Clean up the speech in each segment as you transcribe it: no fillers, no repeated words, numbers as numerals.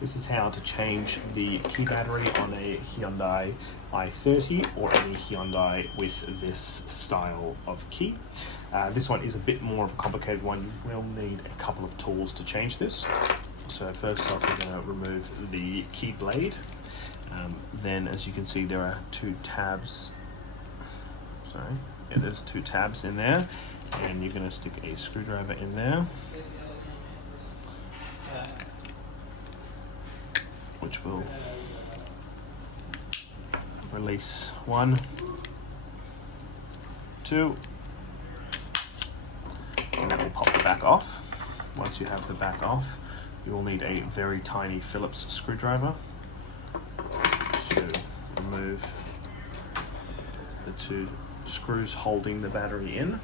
This is how to change the key battery on a Hyundai i30 or any Hyundai with this style of key. This one is a bit more of a complicated one. You will need a couple of tools to change this. So first off, we're going to remove the key blade. Then, as you can see, there are two tabs. There's two tabs in there, and you're going to stick a screwdriver in there, which will release one, two, and that will pop the back off. Once you have the back off, you will need a very tiny Phillips screwdriver to remove the two screws holding the battery in.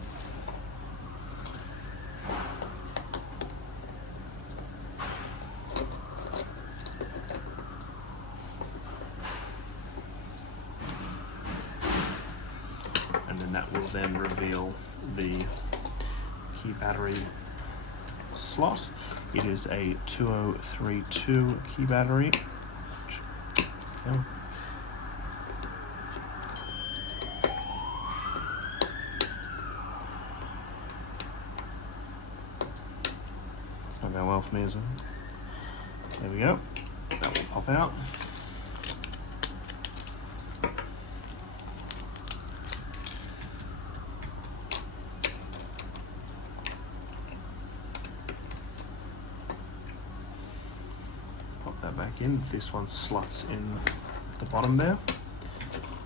And then that will then reveal the key battery slot. It is a 2032 key battery. Okay. It's not going well for me, is it? There we go. That will pop out. Pop that back in. This one slots in at the bottom there.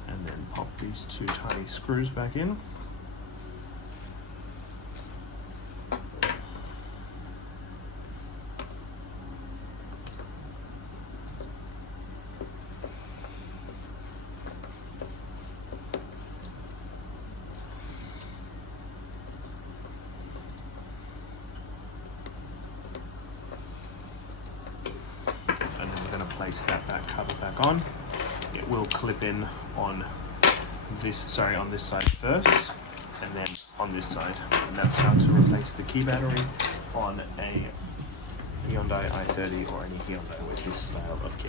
And then pop these two tiny screws back in. Place that back cover back on. It will clip in on this side first, and then on this side. And that's how to replace the key battery on a Hyundai i30 or any Hyundai with this style of key.